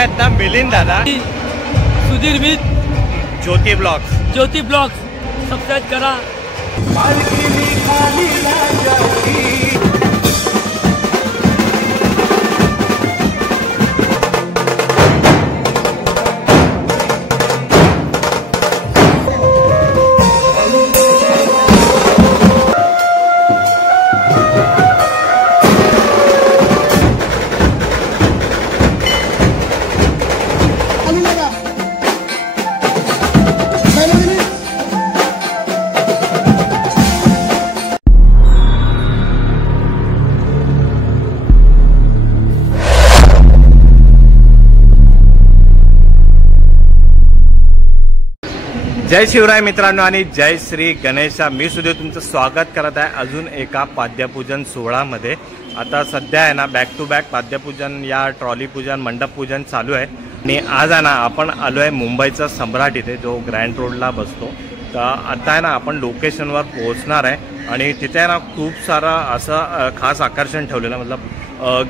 आपल्यामध्ये आहेत ना मिलिंद दादा, सुधीर मित, ज्योती ब्लॉग्स सबस्क्राइब करा। जय शिवराय मित्रांनो आणि जय श्री गणेशा। मी सुद्धा तुमचं स्वागत करत आहे अजून एका पाद्यपूजन सोहळ्यामध्ये। आता सध्या आहे ना बॅक टू बॅक पाद्यपूजन या ट्रॉली पूजन मंडप पूजन चालू आहे आणि आज आहे ना आपण आलो आहे मुंबईचा सम्राट इथे जो ग्रँड रोडला बसतो। तर आता आहे ना आपण लोकेशनवर पोहोचणार आहे आणि तिथे आहे ना खूप सारा असं खास आकर्षण ठेवलेलं, मतलब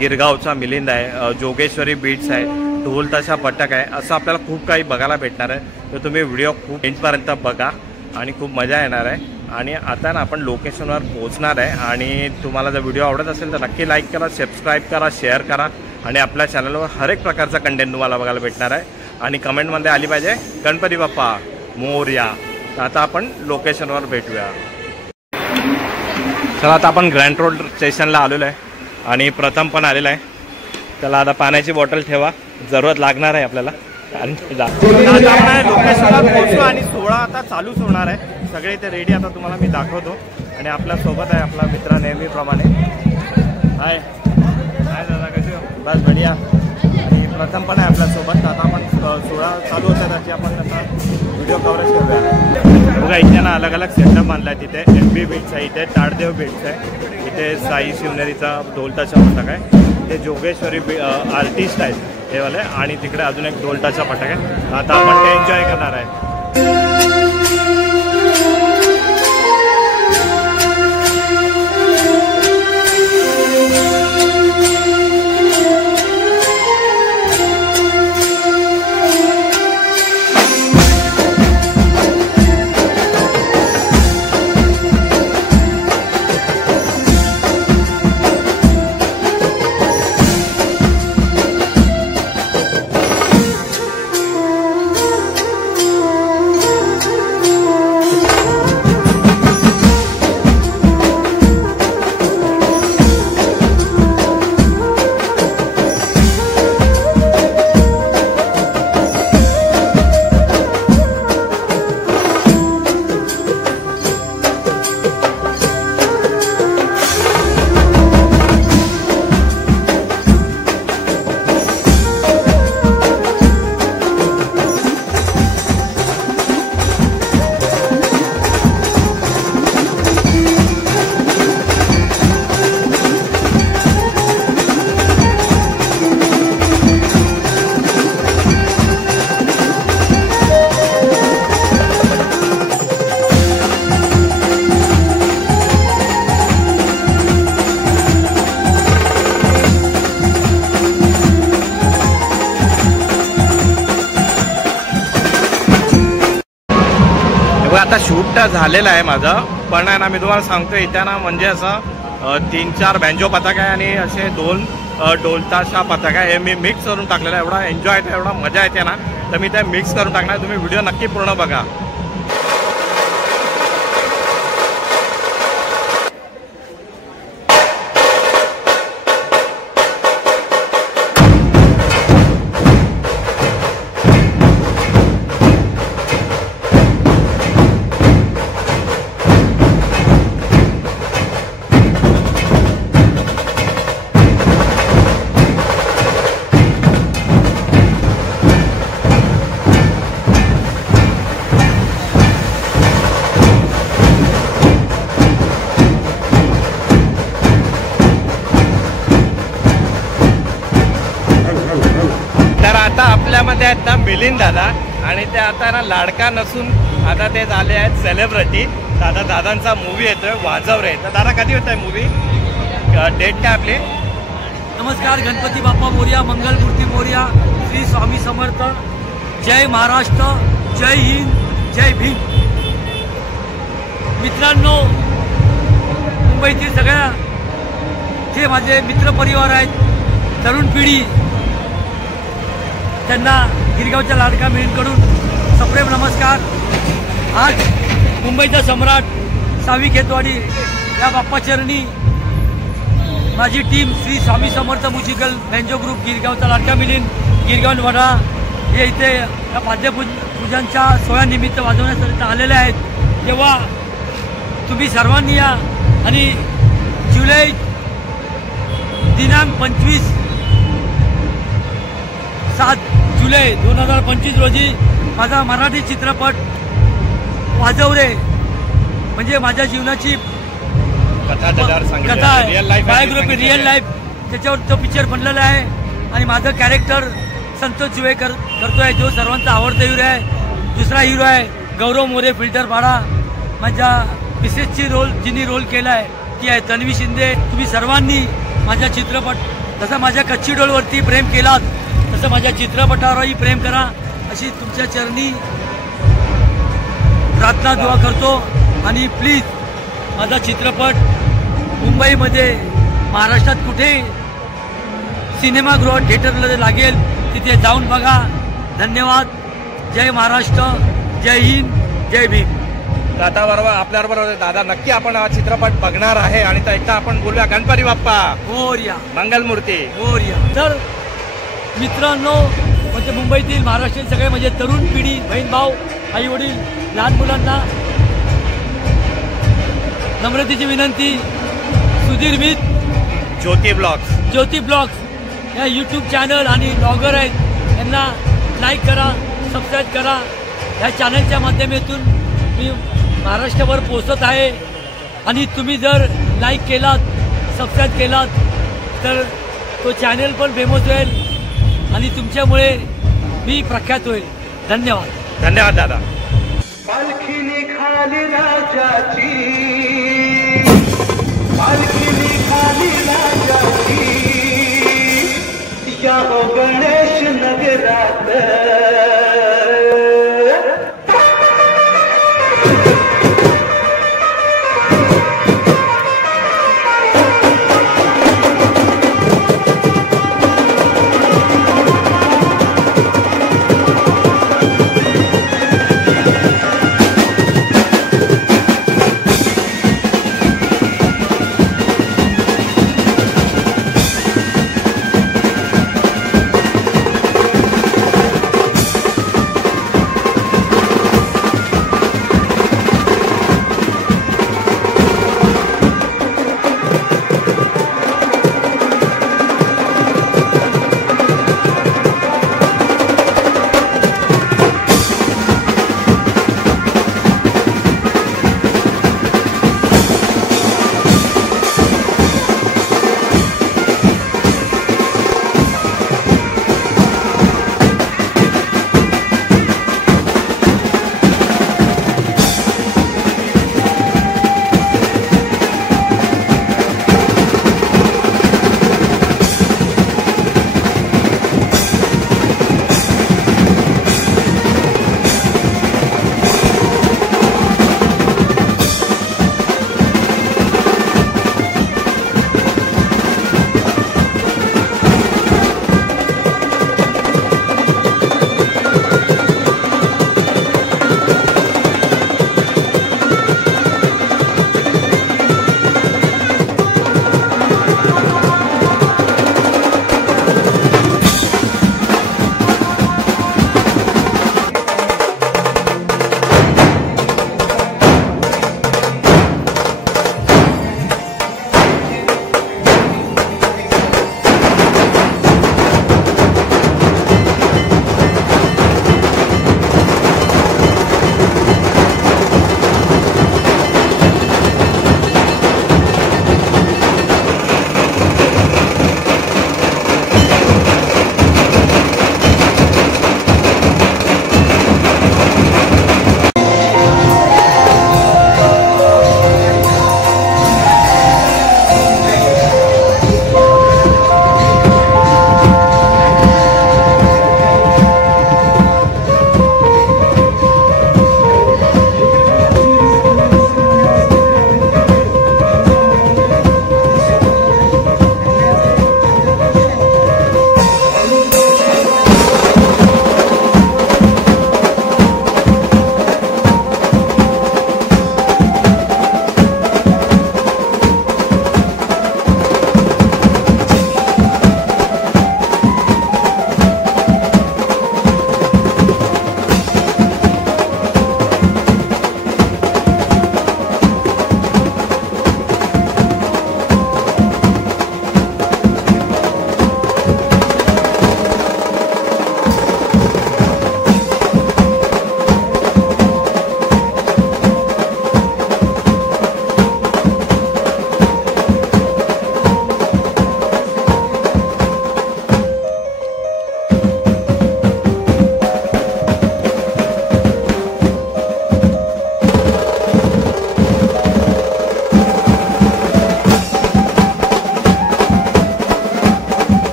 गिरगावचा मिलिंद आहे, जोगेश्वरी बीट्स आहे, ढोल ताशा पथक आहे, असं आपल्याला खूप काही बघायला भेटणार आहे। तर तुम्ही व्हिडिओ खूप एंडपर्यंत बघा आणि खूप मजा येणार आहे। आणि आता ना आपण लोकेशनवर पोहोचणार आहे आणि तुम्हाला जर व्हिडिओ आवडत असेल तर नक्की लाईक करा, सबस्क्राईब करा, शेअर करा आणि आपल्या चॅनलवर हर एक प्रकारचा कंटेंट तुम्हाला बघायला भेटणार आहे। आणि कमेंटमध्ये आली पाहिजे गणपती बाप्पा मोरया। तर आता आपण लोकेशनवर भेटूया। चला आता आपण ग्रँड रोड स्टेशनला आलेलो आहे आणि प्रथम पण आलेला आहे। त्याला आता पाण्याची बॉटल ठेवा, जरूरत लागणार आहे आपल्याला। लोकेशनला पोहोचलो आणि सोहळा आता चालूच होणार आहे। सगळे इथे रेडी, आता तुम्हाला मी दाखवतो। आणि आपल्या सोबत आहे आपला मित्र नेहमीप्रमाणे। हाय हाय दादा, कसे हो? बस बढिया। आणि प्रथम पण आहे आपल्यासोबत। आता आपण सोहळा चालू होता त्याची आपण आता व्हिडिओ कव्हरेज करूया। बघा इथे ना अलग अलग सेटअप बांधला आहे। तिथे MB बीट्स आहे, इथे ताडदेव बीट्स आहे, इथे साई शिवनेरीचा ढोलताचा पथक आहे, इथे जोगेश्वरी आर्टिस्ट आहेत हे वाले, आणि तिकडे अजून एक ढोलताचा पथक आहे। आता आपण ते एन्जॉय करणार आहे। आता शूट झालेलं आहे माझं, पण आहे ना मी तुम्हाला सांगतो इथे ना म्हणजे असं 3-4 बँजो पथक आहे आणि असे 2 ढोलताशा पथक आहे। हे मी मिक्स करून टाकलेलं आहे। एवढा एन्जॉय येते, एवढा मजा येते ना, तर मी ते मिक्स करून टाकणार। तुम्ही व्हिडिओ नक्की पूर्ण बघा। आपल्यामध्ये आहेत ना मिलिंद दादा, आणि ते आता ना लाडका नसून आता ते झाले आहेत सेलिब्रिटी। दादा दादांचा मूवी येतोय वाजव रे। तर दादा कधी होत आहे मूवी, डेट काय आपली? नमस्कार, गणपती बाप्पा मोरया, मंगलमूर्ती मोरया, श्री स्वामी समर्थ. जय महाराष्ट्र, जय हिंद, जय भीम. मित्रांनो, मुंबईतील सगळ्या जे माझे मित्रपरिवार आहेत, तरुण पिढी, त्यांना गिरगावच्या लाडका मिळींकडून सप्रेम नमस्कार. आज मुंबईचा सम्राट सावी खेतवाडी या बाप्पाचरणी माझी team Shri Swami Samarth musical banjo group गिरगावचा लाडका मिलिंद गिरगाव वडा हे इथे या पाद्यपूजनच्या सोहळ्यानिमित्त वाजवण्यासाठी आलेले आहेत. तेव्हा तुम्ही सर्वांनी या आणि जुलै दिनांक 7 जुलै 2025 रोजी माझा मराठी चित्रपट वाजवरे म्हणजे माझ्या जीवनाची कथा बायोग्राफी रिअल लाईफ त्याच्यावर तो पिक्चर बनलेला आहे. आणि माझं कॅरेक्टर संतोष जुवे करतोय, जो सर्वांचा आवडता हिरो आहे. दुसरा हिरो आहे गौरव मोरे फिल्टरपाडा. माझ्या मिसेसची रोल जिनी रोल केला आहे ती आहे तन्वी शिंदे. तुम्ही सर्वांनी माझ्या चित्रपट जसं माझ्या कच्ची डोलवरती प्रेम केलात तसं माझ्या चित्रपटावरही प्रेम करा अशी तुमच्या चरणी प्रार्थना दुआ करतो. आणि प्लीज माझा चित्रपट मुंबईमध्ये महाराष्ट्रात कुठे सिनेमागृह थिएटरला लागेल तिथे जाऊन बघा. धन्यवाद. जय महाराष्ट्र, जय हिंद, जय भीम. दादा बरोबर आपल्याबरोबर दादा नक्की आपण हा चित्रपट बघणार आहे. आणि एकदा आपण बोलूया गणपती बाप्पा मोरया, मंगलमूर्ती मोरया. तर मित्रांनो, म्हणजे मुंबईतील महाराष्ट्रातील सगळे म्हणजे तरुण पिढी, बहीण भाऊ, आई वडील, लहान मुलांना नम्रतेची विनंती. सुधीर विथ ज्योती ब्लॉग्स या यूट्यूब चॅनल आणि ब्लॉगर आहेत, यांना लाईक करा, सबस्क्राईब करा. या चॅनलच्या माध्यमातून मी महाराष्ट्रावर पोहोचत आहे. आणि तुम्ही जर लाईक केलात, सबस्क्राईब केलात तर तो चॅनल पण फेमस होईल आणि तुमच्यामुळे मी प्रख्यात होईल. धन्यवाद. धन्यवाद दादा. पालखी निघाली राजाची, पालखी निघाली राजाची, या गणेश नगरात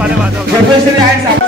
वाले वाजवतात. सर्वश्री आणि